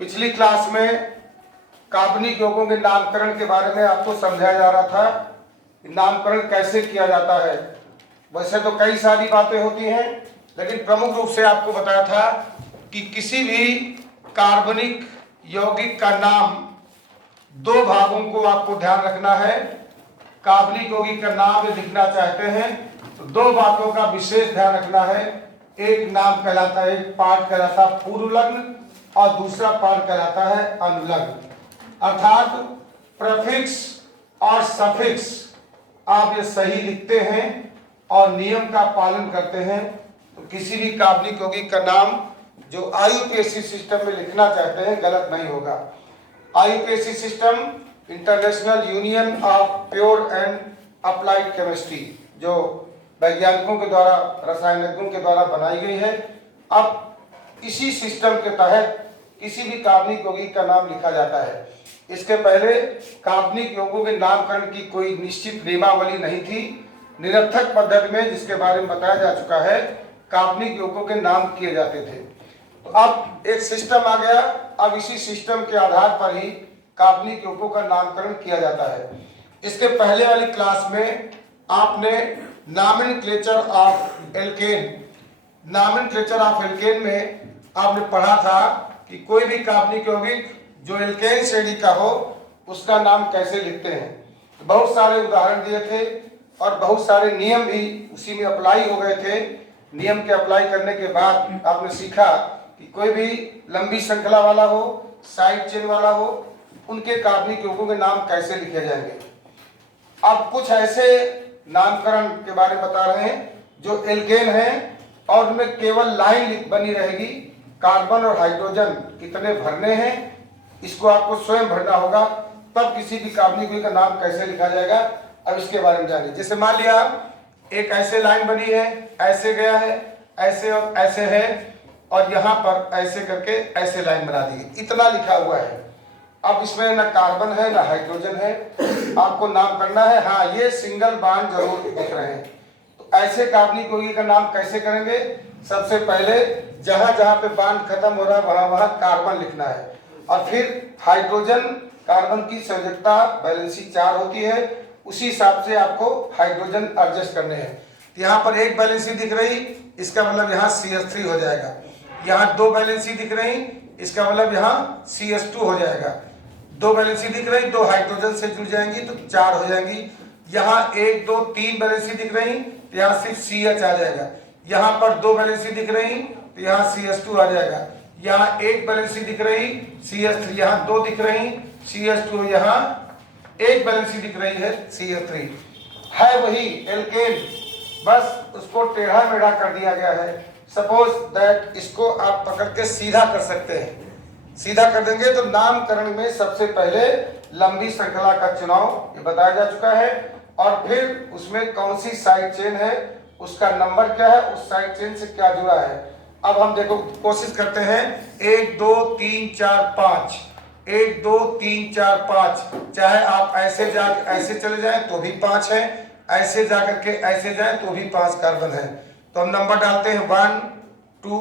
पिछली क्लास में कार्बनिक यौगों के नामकरण के बारे में आपको समझाया जा रहा था कि नामकरण कैसे किया जाता है। वैसे तो कई सारी बातें होती हैं, लेकिन प्रमुख रूप से आपको बताया था कि किसी भी कार्बनिक यौगिक का नाम दो भागों को आपको ध्यान रखना है। कार्बनिक यौगिक का नाम लिखना चाहते हैं तो दो बातों का विशेष ध्यान रखना है। एक नाम कहलाता है, एक पार्ट कहलाता है पूर्वलग्न और दूसरा पार्ट कहलाता है अनुलग्न। अर्थात प्रीफिक्स और सफिक्स आप ये सही लिखते हैं और नियम का पालन करते हैं तो किसी भी कार्बनिक यौगिक का नाम जो आईयूपीएसी सिस्टम में लिखना चाहते हैं गलत नहीं होगा। IUPAC system international union of pure and applied chemistry, जो वैज्ञानिकों के द्वारा, रसायनज्ञों के द्वारा बनाई गई है। अब इसी सिस्टम के तहत किसी भी कार्बनिक यौगिक का नाम लिखा जाता है। इसके पहले कार्बनिक यौगों के नामकरण की कोई निश्चित नियमावली नहीं थी। निरर्थक पद्धति में, जिसके बारे में बताया जा चुका है, कार्बनिक यौगों के नाम किए जाते थे। तो अब एक सिस्टम आ गया। अब इसी सिस्टम के आधार पर ही कार्बनिक यौगों का नामकरण किया जाता है। इसके पहले वाली क्लास में आपने नॉमेनक्लेचर ऑफ एल्केन में आपने पढ़ा था कि कोई भी कार्बनिक यौगिक जो एल्केन श्रेणी का हो उसका नाम कैसे लिखते हैं। बहुत सारे उदाहरण दिए थे और बहुत सारे नियम भी उसी में अप्लाई हो गए थे। नियम के अप्लाई करने के बाद आपने सीखा कि कोई भी लंबी श्रृंखला वाला हो, साइड चेन वाला हो, उनके कार्बनिक यौगों के नाम कैसे लिखे जाएंगे। अब कुछ ऐसे नामकरण के बारे में बता रहे हैं जो एल्केन है और उनमें केवल लाइन बनी रहेगी, कार्बन और हाइड्रोजन कितने भरने हैं इसको आपको स्वयं भरना होगा, तब किसी भी कार्बनिक यौगिक का नाम कैसे लिखा जाएगा। अब इसके बारे में जानिए। जैसे मान लिया एक ऐसे लाइन बनी है, ऐसे गया है, ऐसे और ऐसे है, और यहाँ पर ऐसे करके ऐसे लाइन बना दी, इतना लिखा हुआ है। अब इसमें ना कार्बन है ना हाइड्रोजन है, आपको नाम करना है। हाँ, ये सिंगल बॉन्ड जरूर दिख रहे हैं। तो ऐसे कार्बनिक यौगिक का नाम कैसे करेंगे? सबसे पहले जहां जहां पे बॉन्ड खत्म हो रहा है वहां वहां कार्बन लिखना है, और फिर हाइड्रोजन कार्बन की संयोजकता वैलेंसी 4 होती है, उसी हिसाब से आपको हाइड्रोजन एडजस्ट करने हैं। तो यहाँ पर एक वैलेंसी दिख रही, इसका मतलब यहाँ CH3 हो जाएगा। यहाँ दो वैलेंसी दिख रही, इसका मतलब यहाँ CH2 हो जाएगा। दो वैलेंसी दिख रही, दो हाइड्रोजन से जुड़ जाएंगी तो 4 हो जाएंगी। यहाँ 1 2 3 वैलेंसी दिख रही तो यहाँ सिर्फ CH आ जाएगा। यहाँ पर दो वैलेंसी दिख रही तो यहाँ CH2 आ जाएगा। यहाँ एक वैलेंसी दिख रही CH3, यहाँ दो दिख रही CH2, यहाँ एक वैलेंसी दिख रही है CH3। है वही एल्केन, बस उसको टेढ़ा मेढ़ा कर दिया गया है। सपोज दैट इसको आप पकड़ के सीधा कर सकते हैं। सीधा कर देंगे तो नामकरण में सबसे पहले लंबी श्रृंखला का चुनाव ये बताया जा चुका है, और फिर उसमें कौन सी साइड चेन है, उसका नंबर क्या है, उस साइड चेन से क्या जुड़ा है। अब हम देखो कोशिश करते हैं। 1 2 3 4 5, 1 2 3 4 5। चाहे आप ऐसे जा ऐसे चले जाएं तो भी 5 है, ऐसे जाकर के ऐसे जाएं तो भी 5 कार्बन है। तो हम नंबर डालते हैं 1 2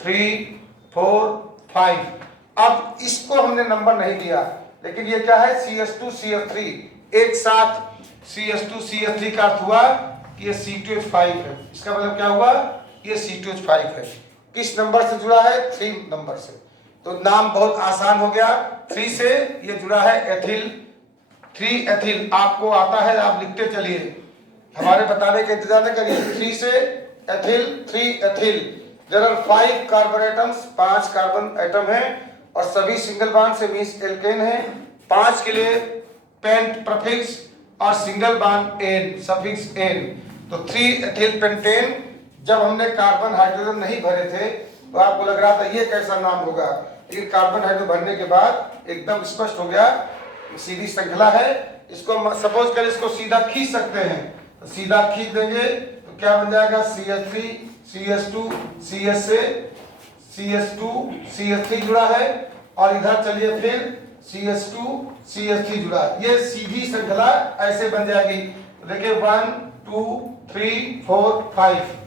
3 4 5। अब इसको हमने नंबर नहीं दिया, लेकिन ये क्या है, CH2 CH3 एक साथ। CH2 CH3 का अर्थ हुआ कि ये C2H5 है। इसका मतलब क्या हुआ, ये C2H5 है। किस नंबर से जुड़ा है? 3 नंबर से। तो नाम बहुत आसान हो गया। 3 से ये जुड़ा है एथिल, 3 एथिल। आपको आता है, आप लिखते चलिए, हमारे बताने का इंतजार न करिए। 3 से ethyl, 3 ethyl. There are 5 carbon atoms, 5 carbon atom है और सभी सिंगल बॉन्ड से मींस एल्केन है। 5 के लिए पेंट प्रीफिक्स और single bond ane suffix ane, तो 3 एथिल पेंटेन। जब हमने कार्बन हाइड्रोजन नहीं भरे थे तो आपको लग रहा था ये कैसा नाम होगा, लेकिन कार्बन हाइड्रोजन भरने के बाद एकदम स्पष्ट हो गया, सीधी श्रृंखला है। इसको सपोज कर इसको सीधा खींच सकते हैं, तो सीधा खींच देंगे तो क्या बन जाएगा, CH3 CH2 CH से CH2 CH3 जुड़ा है, और इधर चलिए फिर CH2 CH3 जुड़ा। ये सीधी श्रृंखला ऐसे बन जाएगी। देखिए 1 2 3 4 5।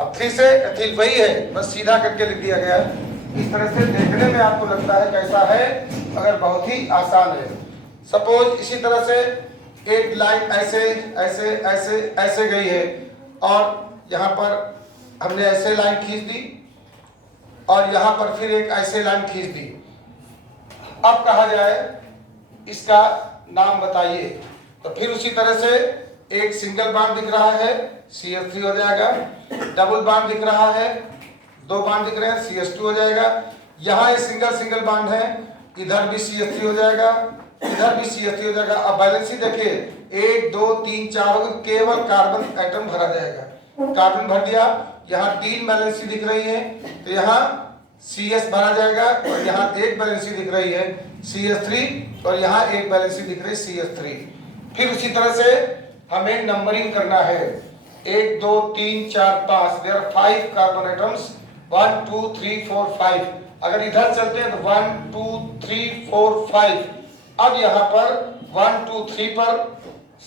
अब 3 से एथिल वही है, बस सीधा करके लिख दिया गया। इस तरह से देखने में आपको लगता है कैसा है, मगर बहुत ही आसान है। सपोज इसी तरह से एक लाइन ऐसे ऐसे ऐसे ऐसे गई है और यहाँ पर हमने ऐसे लाइन खींच दी और यहाँ पर फिर एक ऐसे लाइन खींच दी। अब कहा जाए इसका नाम बताइए, तो फिर उसी तरह से एक सिंगल बांड दिख रहा है CH3 हो जाएगा, डबल बांड दिख रहा है, 2 बांड दिख रहे हैं CH2 हो जाएगा। यहाँ एक सिंगल बांड है, इधर भी CH3 हो जाएगा, इधर भी CH3 हो जाएगा। अब बैलेंस देखिए 1 2 3 4 केवल कार्बन एटम भरा जाएगा, कार्बन भर दिया। यहाँ 3 बैलेंस दिख रही है तो यहाँ CS भरा जाएगा और यहाँ एक बैलेंस दिख रही है CH3 और यहाँ एक बैलेंस दिख रही है CH3। फिर उसी तरह से हमें नंबरिंग करना है 1 2 3 4 5, देयर आर 5 कार्बन एटम्स 1 2 3 4 5। अगर इधर चलते हैं तो 1 2 3 4 5। अब यहाँ पर 1 2 3 पर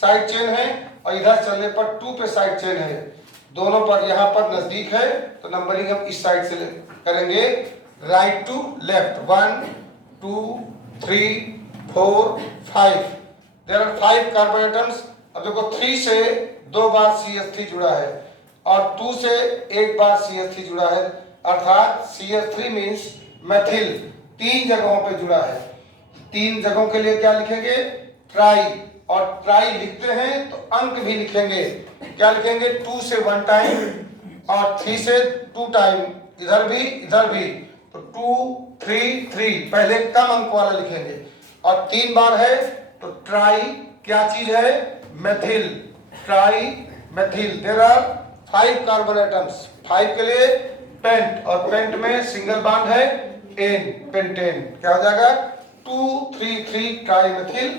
साइड चेन है और इधर चलने पर 2 पे साइड चेन है, दोनों पर यहाँ पर नजदीक है तो नंबरिंग हम इस साइड से करेंगे, right to left. 1 2 3 4 5, there are 5 carbon atoms. अब देखो 3 से 2 बार CH3 जुड़ा है और 2 से 1 बार CH3 जुड़ा है, अर्थात CH3 मीन्स मेथिल 3 जगहों पे जुड़ा है। 3 जगहों के लिए क्या लिखेंगे, ट्राई, और ट्राई लिखते हैं तो अंक भी लिखेंगे, क्या लिखेंगे 2 से 1 टाइम और 3 से 2 टाइम, इधर भी तो 2 3 3, पहले कम अंक वाला लिखेंगे। और 3 बार है तो ट्राई क्या चीज है, methyl, trimethyl. There are 5 carbon atoms, 5 के लिए पेंट, और पेंट में सिंगल बॉन्ड है एन, पेंटेन, क्या हो जाएगा 2 3 3 ट्राई मेथिल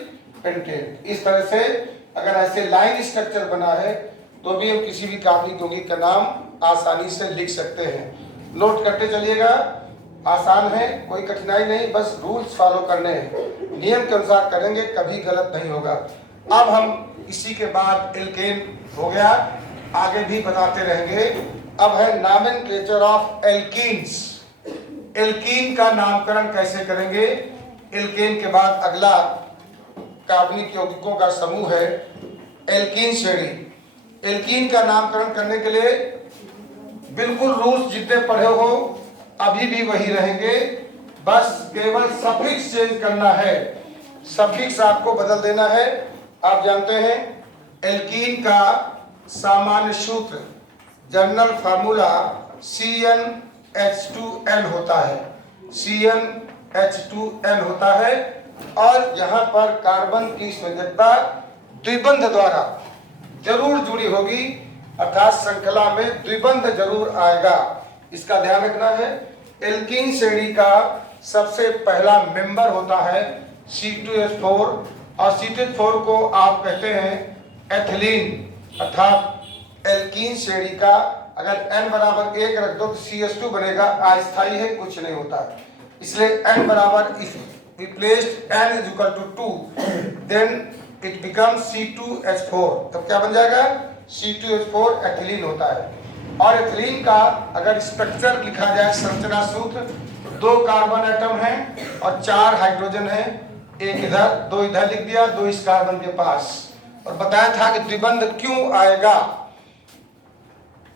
पेंटेन। इस तरह से अगर ऐसे लाइन स्ट्रक्चर बना है तो भी हम किसी भी कार्बनिक यौगिक का नाम आसानी से लिख सकते हैं। नोट करते चलिएगा, आसान है, कोई कठिनाई नहीं, बस रूल्स फॉलो करने हैं, नियम के अनुसार करेंगे, कभी गलत नहीं होगा। अब हम इसी के बाद एल्केन हो गया, आगे भी बताते रहेंगे। अब है नॉमेनक्लेचर ऑफ एल्कीन्स। एल्कीन का नामकरण कैसे करेंगे, एल्केन के बाद अगला कार्बनिक यौगिकों का समूह है एल्कीन श्रेणी। एल्कीन का नामकरण करने के लिए बिल्कुल रूल्स जितने पढ़े हो अभी भी वही रहेंगे, बस केवल सफिक्स चेंज करना है, सफिक्स आपको बदल देना है। आप जानते हैं एल्कीन का सामान्य सूत्र, जनरल फार्मूला CnH2n होता है, CnH2n होता है, और यहाँ पर कार्बन की संयोजकता द्विबंध द्वारा जरूर जुड़ी होगी, अर्थात श्रृंखला में द्विबंध जरूर आएगा, इसका ध्यान रखना है। एल्कीन श्रेणी का सबसे पहला मेंबर होता है C2H4, और C2H4 को आप कहते हैं एथिलीन, अर्थात एल्कीन श्रेणी का अगर n बराबर 1 रख दो तो CH2 बनेगा, अस्थायी है, कुछ नहीं होता, इसलिए n बराबर we placed n is equal to 2, then it becomes C2H4, तब क्या बन जाएगा C2H4 एथिलीन होता है। और एथिलीन का अगर स्ट्रक्चर लिखा जाए, संरचना सूत्र, 2 कार्बन एटम हैं और 4 हाइड्रोजन हैं, एक इधर 2 इधर लिख दिया, 2 इस कार्बन के पास, और बताया था कि द्विबंध क्यों आएगा,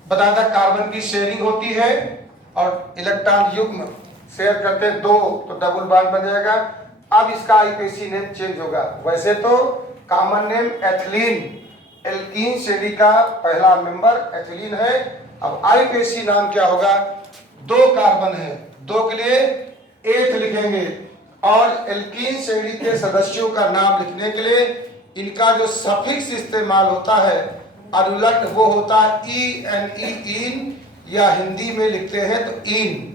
बताया था कार्बन की शेयरिंग होती है और इलेक्ट्रॉन युग्म शेयर करते हैं 2 तो डबल बॉन्ड बन जाएगा। अब इसका आईपीसी नेम चेंज होगा, वैसे तो कॉमन नेम एथिलीन, एल्कीन श्रेणी का पहला मेंबर एथिलीन है। अब आईपीसी नाम क्या होगा, 2 कार्बन है, 2 के लिए एथ लिखेंगे, और एल्कीन श्रेणी के सदस्यों का नाम लिखने के लिए इनका जो सफिक्स इस्तेमाल होता है अनुलट, वो होता है ENE, इन, या हिंदी में लिखते हैं तो इन।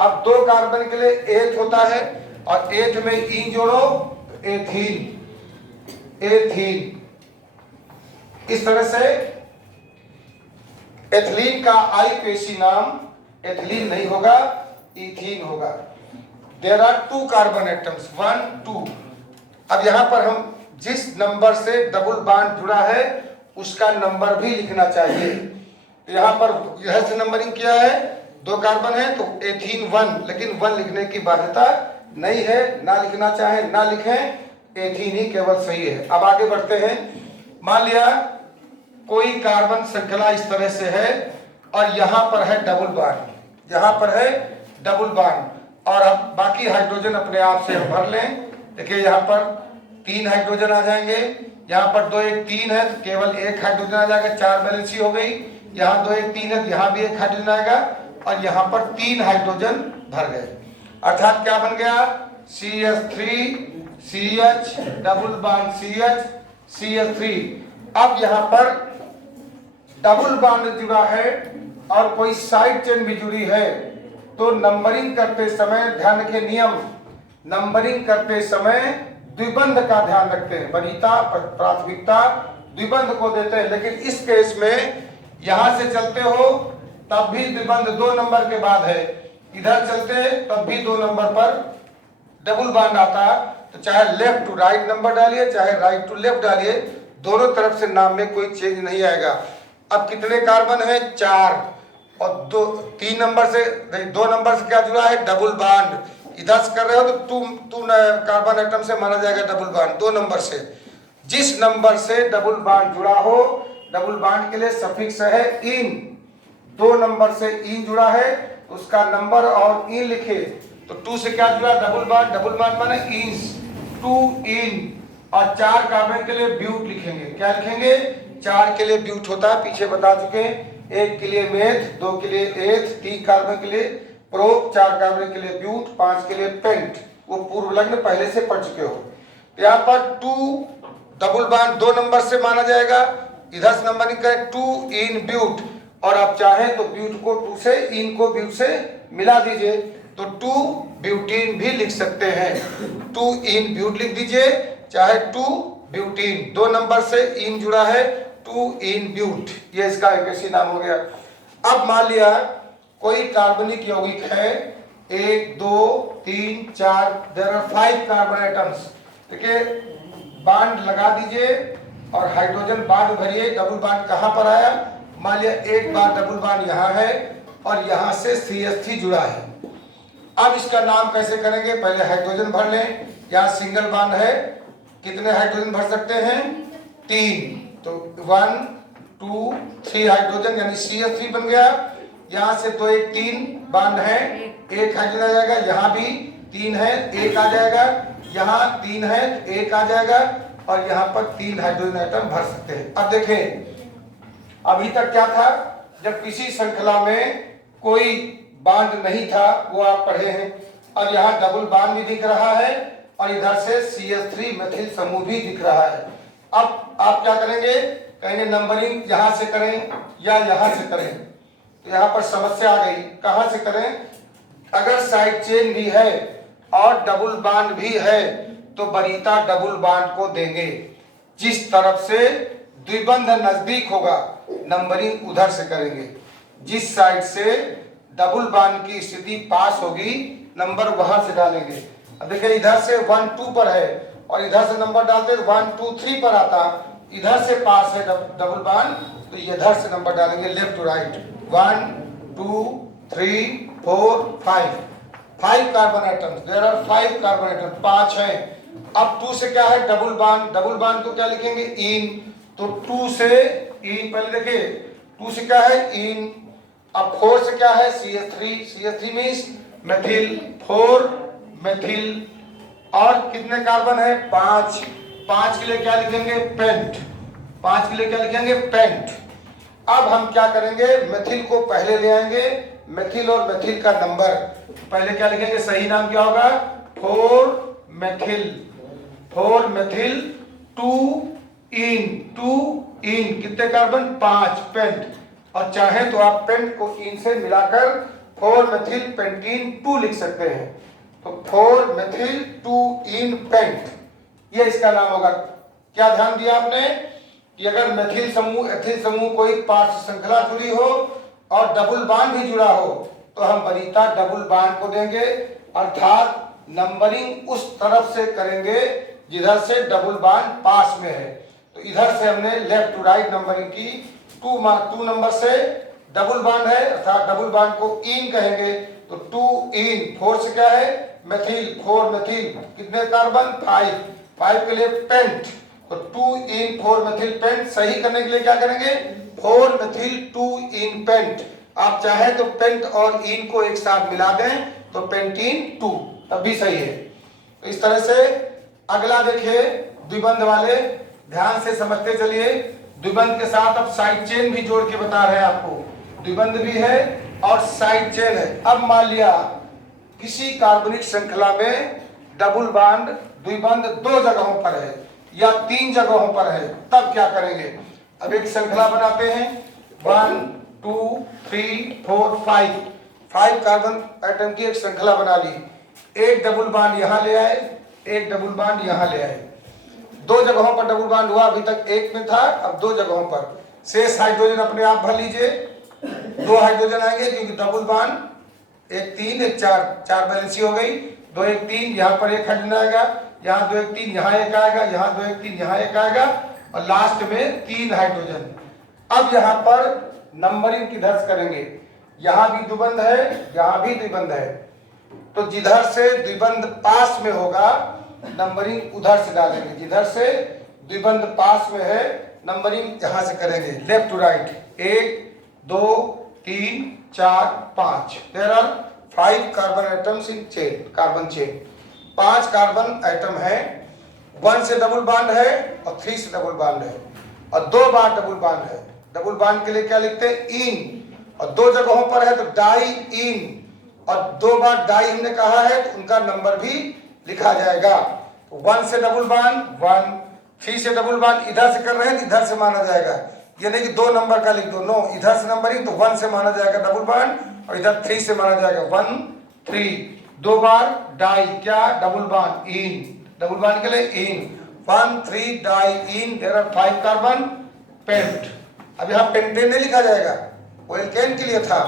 अब 2 कार्बन के लिए एथ होता है और एथ में इन जोड़ो तो एथीन, एथीन। इस तरह से एथिलीन का आईपीसी नाम एथिलीन नहीं होगा, इथीन होगा। There are 2 carbon atoms 1 2। अब यहां पर हम जिस नंबर से डबल बॉन्ड जुड़ा है उसका नंबर भी लिखना चाहिए। यहां पर यह से नंबरिंग किया है 2 कार्बन है तो एथीन 1, लेकिन 1 लिखने की बाध्यता नहीं है, ना लिखना चाहे ना लिखें, एथीन ही केवल सही है। अब आगे बढ़ते हैं। मान लिया कोई कार्बन श्रृंखला इस तरह से है और यहाँ पर है डबल बॉन्ड, यहाँ पर है डबल बॉन्ड, और अब बाकी हाइड्रोजन अपने आप से हम भर लें। देखिए यहाँ पर 3 हाइड्रोजन आ जाएंगे, यहाँ पर 2 1 3 है तो केवल 1 हाइड्रोजन आ जाएगा, 4 बैलेंसी हो गई। यहाँ 2 1 3 है तो यहाँ भी 1 हाइड्रोजन आएगा और यहाँ पर 3 हाइड्रोजन भर गए। अर्थात क्या बन गया, CH3 CH double bond CH CH3। अब यहाँ पर डबल बॉन्ड जुड़ा है और कोई साइड चेन भी जुड़ी है तो नंबरिंग करते समय ध्यान के नियम, नंबरिंग करते समय द्विबंध का ध्यान रखते हैं, वरीयता प्राथमिकता द्विबंध को देते हैं। लेकिन इस केस में यहां से चलते हो तब भी द्विबंध 2 नंबर के बाद है, इधर चलते तब भी 2 नंबर पर डबल बॉन्ड आता, तो चाहे लेफ्ट टू राइट नंबर डालिए चाहे राइट टू लेफ्ट डालिए, दोनों तरफ से नाम में कोई चेंज नहीं आएगा। अब कितने कार्बन है, 4, और 3 नंबर से 2 नंबर से क्या जुड़ा है, डबल बॉन्ड। इधर से कर रहे हो तो 2 कार्बन एटम से माना जाएगा डबल बॉन्ड 2 नंबर से। जिस नंबर से डबल बॉन्ड जुड़ा हो, डबल बॉन्ड के लिए सफिक्स है इन, 2 नंबर से इन जुड़ा है उसका नंबर और इन लिखे तो 2 से क्या जुड़ा, डबल बॉन्ड माने इन्स, 2 इन। और 4 कार्बन के लिए ब्यूट लिखेंगे, क्या लिखेंगे, 4 के लिए ब्यूट होता है, पीछे बता चुके, 1 के लिए मेथ, 2 के लिए एथ, 3 कार्बन के लिए प्रोप, 4 कार्बन के लिए ब्यूट, 5 के लिए पेंट, वो पूर्व लग्न पहले से पढ़ चुके हो। यहाँ पर 2 डबल बॉन्ड 2 नंबर से माना जाएगा, इधर से नंबरिंग करें 2 इन ब्यूट, और आप चाहें तो ब्यूट को 2 से, इन को ब्यूट से मिला दीजिए तो 2 ब्यूटीन भी लिख सकते हैं, 2 इन ब्यूट लिख दीजिए, चाहे 2 ब्यूटीन, 2 नंबर से इन जुड़ा है 2 इन ब्यूट, ये इसका एक नाम हो गया। अब मान लिया कोई कार्बनिक यौगिक है, 1 2 3 4, देयर आर 5 कार्बन एटम्स। देखिए बॉन्ड लगा दीजिए और हाइड्रोजन बॉन्ड भरिए, डबल बॉन्ड कहाँ पर आया, मान लिया एक बार डबल बॉन्ड यहाँ है और यहाँ से CH3 जुड़ा है। अब इसका नाम कैसे करेंगे, पहले हाइड्रोजन भर लें, यहाँ सिंगल बॉन्ड है, कितने हाइड्रोजन भर सकते हैं, 3, तो 1 2 3 हाइड्रोजन यानी CH3 बन गया। यहाँ से 2 1 3 बॉन्ड है, 1 हाइड्रोजन आ जाएगा, यहाँ भी 3 है 1 आ जाएगा, यहाँ 3 है 1 आ जाएगा, और यहाँ पर 3 हाइड्रोजन एटम भर सकते हैं। अब देखें अभी तक क्या था, जब किसी श्रृंखला में कोई बॉन्ड नहीं था वो आप पढ़े हैं, और यहाँ डबल बॉन्ड भी दिख रहा है और इधर से CH3 मेथिल समूह भी दिख रहा है। अब आप क्या करेंगे, कहेंगे नंबरिंग यहाँ से करें या यहाँ से करें, तो यहाँ पर समस्या आ गई, कहाँ से करें, अगर साइड चेन भी है और डबल बॉन्ड भी है तो वरीयता डबल बॉन्ड को देंगे, जिस तरफ से द्विबंध नजदीक होगा नंबरिंग उधर से करेंगे, जिस साइड से डबल बॉन्ड की स्थिति पास होगी नंबर वहां से डालेंगे। अब देखिए इधर से 1 2 पर है और इधर से नंबर डालते 1 2 3 पर आता, इधर से पास है डबल बॉन्ड तो इधर से नंबर डालेंगे left to right, 1 2 3 4 5 carbon atoms, there are 5 carbon atoms, 5 है। अब 2 से क्या है, डबल बॉन्ड को क्या लिखेंगे, इन, तो 2 से इन, पहले देखिए 2 से क्या है, इन। अब 4 से क्या है, CH3 मींस मेथिल, 4 मेथिल, और कितने कार्बन है, 5 के लिए क्या लिखेंगे, पेंट, 5 के लिए क्या लिखेंगे, पेंट। अब हम क्या करेंगे, मेथिल को पहले ले आएंगे, मेथिल और मेथिल का नंबर पहले क्या लिखेंगे, सही नाम क्या होगा, 4 मेथिल 2 इन, कितने कार्बन, 5, पेंट, और चाहे तो आप पेंट को इन से मिलाकर 4 मेथिल पेंटीन 2 लिख सकते हैं, तो 4 मेथिल 2 इन पेंट, ये इसका नाम होगा। क्या ध्यान दिया आपने कि अगर मेथिल समूह एथिल समूह कोई पार्श्व श्रृंखला जुड़ी हो और डबल बॉन्ड भी जुड़ा हो तो हम वरीयता डबल बॉन्ड को देंगे, अर्थात नंबरिंग उस तरफ से करेंगे जिधर से डबल बॉन्ड पास में है। तो इधर से हमने लेफ्ट टू राइट नंबरिंग की, 2 नंबर से डबल बॉन्ड है अर्थात डबल बॉन्ड को इन कहेंगे तो 2 इन, 4 से क्या है मेथिल, 4 मेथिल, कितने कार्बन 5, 5 के लिए पेंट, तो 2 इन 4 मेथिल पेंट। सही करने के लिए क्या करेंगे 4 मेथिल 2 इन पेंट। आप चाहे तो पेंट और इन को एक साथ मिला दें तो पेंटीन 2 तब भी सही है। तो इस तरह से अगला देखिए द्विबंध वाले, ध्यान से समझते चलिए। द्विबंध के साथ अब साइड चेन भी जोड़ के बता रहे हैं आपको, द्विबंध भी है और साइड चेन है। अब मान लिया किसी कार्बनिक श्रृंखला में डबल बॉन्ड द्विबंध 2 जगहों पर है या 3 जगहों पर है, तब क्या करेंगे। अब एक श्रृंखला बनाते हैं 1 2 3 4 5 कार्बन एटम की एक श्रृंखला बना ली। एक डबल बॉन्ड यहां ले आए, एक डबल बॉन्ड यहां ले आए, 2 जगहों पर डबल बॉन्ड हुआ, अभी तक एक में था अब 2 जगहों पर। शेष हाइड्रोजन अपने आप भर लीजिए, 2 हाइड्रोजन आएंगे क्योंकि डबल बॉन्ड 1 3 1 4, 4 बैलेंसी हो गई, 2 1 3 यहाँ पर एक हाइड्रोजन आएगा, यहाँ 2 1 3 यहाँ एक आएगा, यहाँ 2 1 3 यहाँ एक आएगा और लास्ट में 3 हाइड्रोजन। अब यहाँ पर नंबरिंग किधर से करेंगे, यहाँ भी द्विबंध है यहाँ भी द्विबंध है, तो जिधर से द्विबंध पास में होगा नंबरिंग उधर से डालेंगे, जिधर से द्विबंध पास में है नंबरिंग यहां से करेंगे left to right. 1 2 3 4 5, there are 5 carbon atoms in chain, carbon chain 5 carbon atom है। 1 से डबल बॉन्ड है और 3 से डबल बॉन्ड है और 2 बार डबल बॉन्ड है। डबल बॉन्ड के लिए क्या लिखते हैं इन, और 2 जगहों पर है तो डाई इन, और 2 बार डाई हमने कहा है तो उनका नंबर भी लिखा जाएगा। 1 से डबल बॉन्ड 1, 3 से डबल बॉन्ड इधर से कर रहे हैं तो इधर से माना जाएगा, ये नहीं कि 2 नंबर का लिख दो, नो, इधर से नंबरिंग तो 1 से माना जाएगा डबल बॉन्ड और इधर 3 से माना जाएगा 1 3। 2 बार डाई क्या double bond ene, double bond के लिए ene 1 3 diene, there are 5 carbon pent. अब यहाँ पेंटेन नहीं लिखा जाएगा, वो एल्केन के लिए था।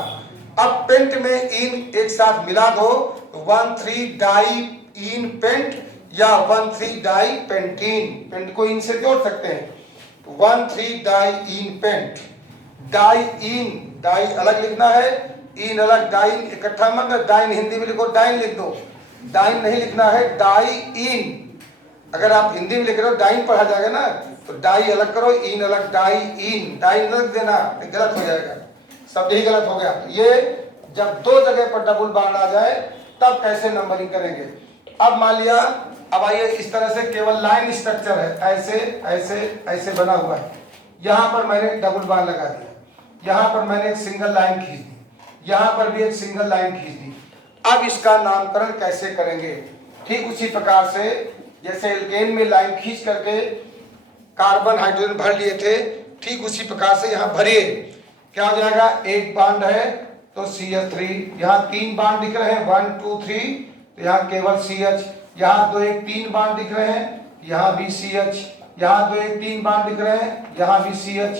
अब पेंट में इन एक साथ मिला दो तो 1 3 डाई इन पेंट या 1 3 डाई पेंटीन, पेंट को इन से जोड़ सकते हैं 1 3 डाई इन पेंट। डाई इन, डाई अलग लिखना है, इन अलग, डाइन इकट्ठा मत, डाइन हिंदी में लिखो डाइन लिख दो, डाइन नहीं लिखना है डाई इन। अगर आप हिंदी में लिख रहे हो डाइन पढ़ा जाएगा ना, तो डाई अलग करो इन अलग, डाई इन, डाइन अलग देना, गलत हो जाएगा, सब यही गलत हो गया। ये जब 2 जगह पर डबल बॉन्ड आ जाए तब कैसे नंबरिंग करेंगे। अब मान लिया, अब आइए इस तरह से केवल लाइन स्ट्रक्चर है, ऐसे ऐसे ऐसे बना हुआ है, यहाँ पर मैंने डबल बॉन्ड लगा दिया, यहाँ पर मैंने एक सिंगल लाइन खींच दी, यहाँ पर भी एक सिंगल लाइन खींच दी। अब इसका नामकरण कैसे करेंगे, ठीक उसी प्रकार से जैसे एल्केन में लाइन खींच करके कार्बन हाइड्रोजन भर लिए थे, ठीक उसी प्रकार से यहाँ भरिए। क्या हो जाएगा, एक बॉन्ड है तो CH3, यहाँ 3 बॉन्ड दिख रहे हैं 1 2 3, तो यहाँ केवल CH, यहाँ 2 1 3 बॉन्ड दिख रहे हैं, यहाँ भी CH, यहाँ 2 1 3 बॉन्ड दिख रहे हैं, यहाँ भी CH,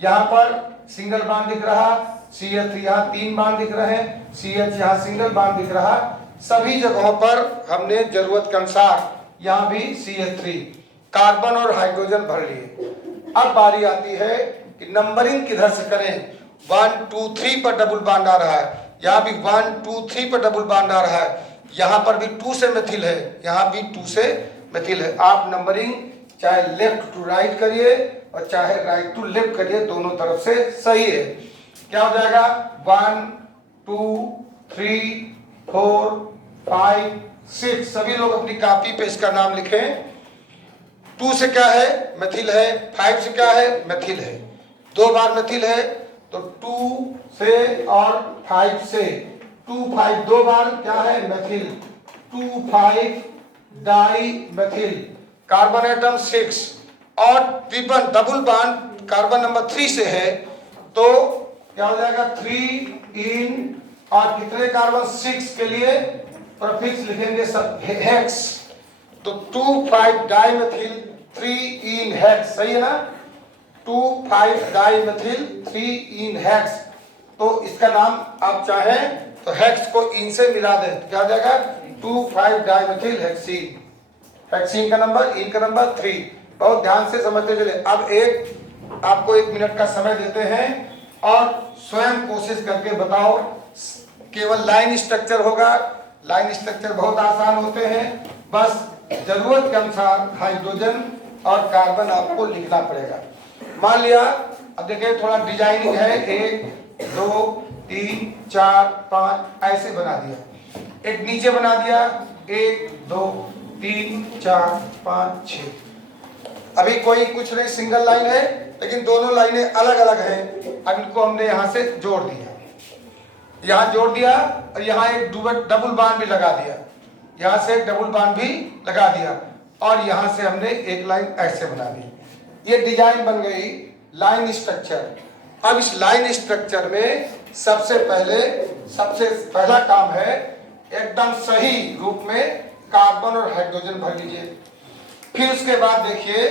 यहाँ पर सिंगल बॉन्ड दिख रहा CH3, यहाँ 3 बॉन्ड दिख रहे हैं CH, यहाँ सिंगल बॉन्ड दिख रहा। सभी जगहों पर हमने जरूरत के अनुसार यहाँ भी CH3 कार्बन और हाइड्रोजन भर लिए। अब बारी आती है कि नंबरिंग किधर से करें। 1 2 3 पर डबल बॉन्ड आ रहा है, यहाँ भी 1 2 3 पर डबल बॉन्ड आ रहा है, यहाँ पर भी 2 से मेथिल है, यहाँ भी 2 से मेथिल है। आप नंबरिंग चाहे लेफ्ट टू राइट करिए और चाहे राइट टू लेफ्ट करिए, दोनों तरफ से सही है। क्या हो जाएगा 1 2 3 4 5 6, सभी लोग अपनी कॉपी पे इसका नाम लिखें। 2 से क्या है मेथिल है, 5 से क्या है मेथिल है, 2 बार मेथिल है तो 2 से और 5 से 2 5 2 बार क्या है methyl, 2 5 dimethyl, carbon atom 6 और triple double bond carbon number 3 से है तो क्या हो जाएगा 3 इन, और कितने कार्बन 6 के लिए प्रीफिक्स लिखेंगे सब हेक्स, तो 2 5 डाई मेथिल 3 इन हेक्स, सही है ना, 2 5 डाई मेथिल 3 इन हेक्स। तो इसका नाम आप चाहें तो हेक्स को इन से मिला दें, क्या हो जाएगा 2 5 डाई मेथिल हेक्सीन, हेक्सीन का नंबर, इन का नंबर 3। बहुत ध्यान से समझते चले। अब आपको 1 मिनट का समय देते हैं और स्वयं कोशिश करके बताओ। केवल लाइन स्ट्रक्चर होगा, लाइन स्ट्रक्चर बहुत आसान होते हैं, बस जरूरत के अनुसार हाइड्रोजन और कार्बन आपको लिखना पड़ेगा। मान लिया, अब देखिए थोड़ा डिजाइनिंग है, 1 2 3 4 5 ऐसे बना दिया। एक नीचे बना दिया 1 2 3 4 5 6। अभी कोई कुछ नहीं, सिंगल लाइन है, लेकिन दोनों लाइनें अलग अलग हैं। अब इनको हमने यहां से जोड़ दिया, यहां जोड़ दिया, और यहां एक डबल बांड भी लगा दिया, यहां से एक डबल बांड भी लगा दिया, और यहां से हमने एक लाइन ऐसे बना दी। ये डिजाइन बन गई लाइन स्ट्रक्चर। अब इस लाइन स्ट्रक्चर में सबसे पहला काम है एकदम सही रूप में कार्बन और हाइड्रोजन भर लीजिए। फिर उसके बाद देखिए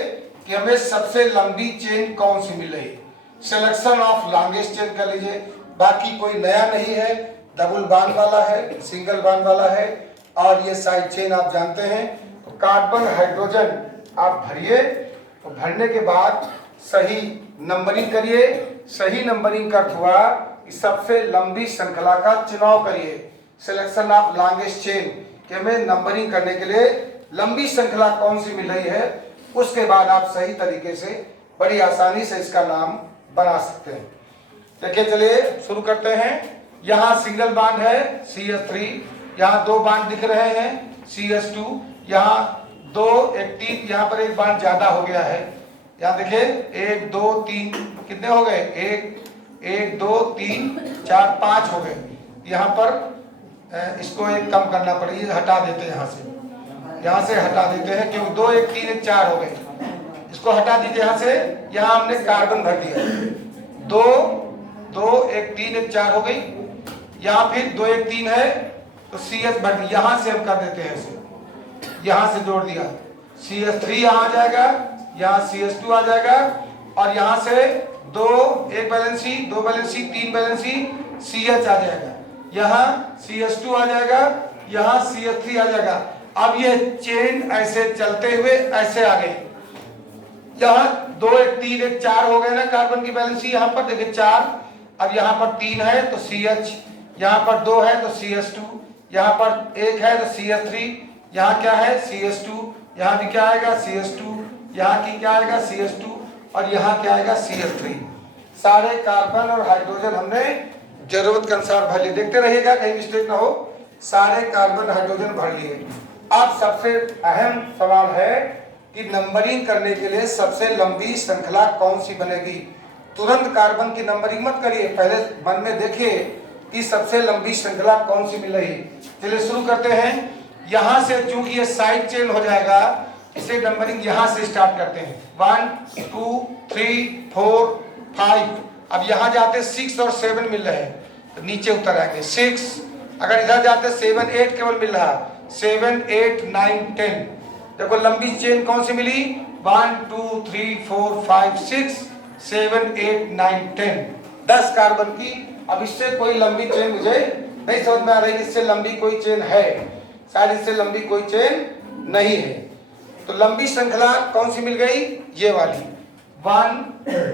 कि हमें सबसे लंबी चेन कौन सी मिल रही, सिलेक्शन ऑफ लॉन्गेस्ट चेन कर लीजिए। बाकी कोई नया नहीं है, डबल बांड वाला है, सिंगल बांड वाला है, और ये साइड चेन आप जानते हैं। कार्बन हाइड्रोजन आप भरिए, तो भरने के बाद सही नंबरिंग करिए। सही नंबरिंग का हुआ सबसे लंबी श्रृंखला का चुनाव करिए, सिलेक्शन ऑफ लॉन्गेस्ट चेन, कि हमें नंबरिंग करने के लिए लंबी श्रृंखला कौन सी मिल रही है। उसके बाद आप सही तरीके से बड़ी आसानी से इसका नाम बना सकते हैं। देखिए चलिए शुरू करते हैं। यहाँ सिंगल बांड है CH3, यहाँ 2 बांड दिख रहे हैं CH2, यहाँ 2 एक 3, यहाँ पर एक बांड ज्यादा हो गया है। यहाँ देखिए 1 2 3 कितने हो गए, 1 2 3 4 5 हो गए। यहाँ पर इसको एक कम करना पड़ेगा, हटा देते हैं, यहाँ से हटा देते हैं, क्योंकि 2 1 3 1 4 हो गए। इसको हटा दीजिए यहाँ से। यहाँ हमने कार्बन भर दिया, 2 2 1 3 1 4 हो गई। यहाँ फिर 2 1 3 है तो CH भर दिया, यहाँ से हम कर देते हैं इसे, यहाँ से जोड़ दिया, CH3 यहाँ आ जाएगा, यहाँ CH2 आ जाएगा, और यहाँ से 2 1 बैलेंसी 2 बैलेंसी 3 बैलेंसी CH आ जाएगा, यहाँ CH2 आ जाएगा, यहाँ CH3 आ जाएगा। अब ये चेन ऐसे चलते हुए ऐसे आ गई। यहाँ 2 1 3 1 4 हो गए ना कार्बन की बैलेंसी, यहाँ पर देखिए 4, अब यहाँ पर 3 है तो CH, यहाँ पर 2 है तो CH2, यहाँ पर 1 है तो CH3, यहाँ क्या है CH2, यहाँ भी क्या आएगा CH2, यहाँ की क्या आएगा CH2, और यहाँ क्या आएगा CH3। सारे कार्बन और हाइड्रोजन हमने जरूरत के अनुसार भर लिए। देखते रहिएगा कहीं मिस्टेक ना हो। सारे कार्बन हाइड्रोजन भर लिए। अब सबसे अहम सवाल है कि नंबरिंग करने के लिए सबसे लंबी श्रृंखला कौन सी बनेगी। तुरंत कार्बन की नंबरिंग मत करिए, पहले मन में देखिए कि सबसे लंबी श्रृंखला कौन सी मिल रही। चलिए शुरू करते हैं। यहाँ से चूंकि ये साइड चेन हो जाएगा, इसे नंबरिंग यहाँ से स्टार्ट करते हैं। 1 2 3 4 5। अब यहाँ जाते 6 और 7 मिल रहे हैं तो नीचे उतर आएंगे 6। अगर इधर जाते 7 8 केवल मिल रहा, 7 8 9 10। देखो लंबी चेन कौन सी मिली, 1 2 3 4 5 6 7 8 9 10, 10 कार्बन की। अब इससे कोई लंबी चेन मुझे नहीं समझ में आ रही, इससे लंबी कोई चेन है, शायद इससे लंबी कोई चेन नहीं है। तो लंबी श्रृंखला कौन सी मिल गई, ये वाली, 1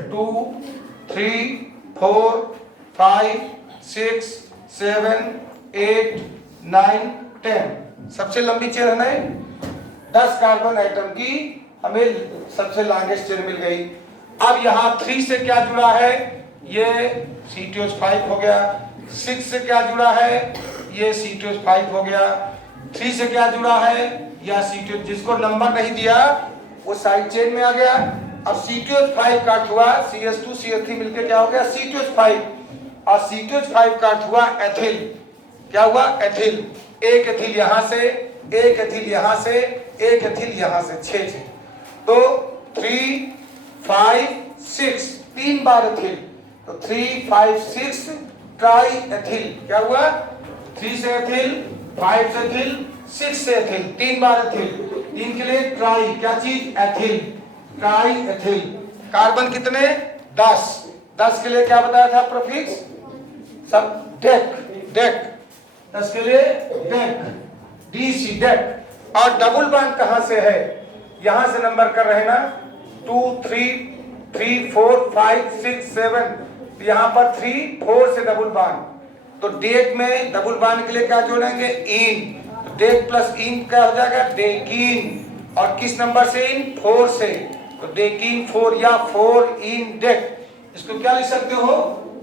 2 3 4 5 6 7 8 9 10, सबसे लंबी चेन है ना। 10 कार्बन एटम की हमें सबसे लॉन्गेस्ट चेन मिल गई। अब यहाँ 3 से क्या जुड़ा है, ये C2H5 हो गया। 6 से क्या जुड़ा है, ये C2H5 हो गया। 3 से क्या जुड़ा है, या C2H, जिसको नंबर नहीं दिया वो साइड चेन में आ गया। अब C2H5 काट हुआ, CH2 CH3 मिलकर क्या हो गया C2H5, और C2H5 काट हुआ एथिल, क्या हुआ एथिल। एक एथिल यहाँ से, एक एथिल यहाँ से, एक एथिल यहाँ से, 6 थे। तो 3 5 6, 3 बार एथिल, तो 3 5 6 ट्राई एथिल, क्या हुआ 3 से एथिल, 5 से एथिल, 6 से एथिल, 3 बार एथिल। 3 के लिए ट्राई, क्या चीज एथिल, ट्राई एथिल। कार्बन कितने 10, 10 के लिए क्या बताया था प्रीफिक्स, सब डेक, डेक 10 के लिए डेक, DC डेक। और डबल बॉन्ड कहां से है, यहां से नंबर कर रहे हैं ना, 2 3 3 4 5 6 7, तो यहाँ पर 3 4 से डबल बॉन्ड, तो डेक में डबल बॉन्ड के लिए क्या जोड़ेंगे, इन, तो डेक प्लस इन क्या हो जाएगा, डेकिन। और किस नंबर से इन, 4 से, तो डेकिन 4 या 4 इन डेक। इसको क्या लिख सकते हो,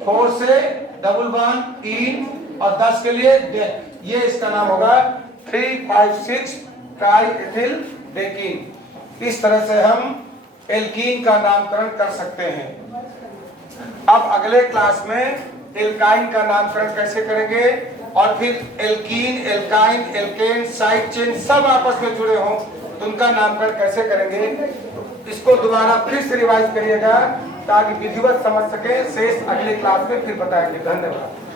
4 से डबल बॉन्ड इन और 10 के लिए डेक। ये इसका नाम होगा 3,5,6 ट्राई एथिल डेकिन। इस तरह से हम एल्कीन का नामकरण कर सकते हैं। अब अगले क्लास में एल्काइन का नामकरण कैसे करेंगे, और फिर alkene, alkyne, alkane, side chain सब आपस में जुड़े हों तो उनका नामकरण कैसे करेंगे, इसको दोबारा फिर से रिवाइज करिएगा ताकि विधिवत समझ सके। शेष अगले क्लास में फिर बताएंगे। धन्यवाद।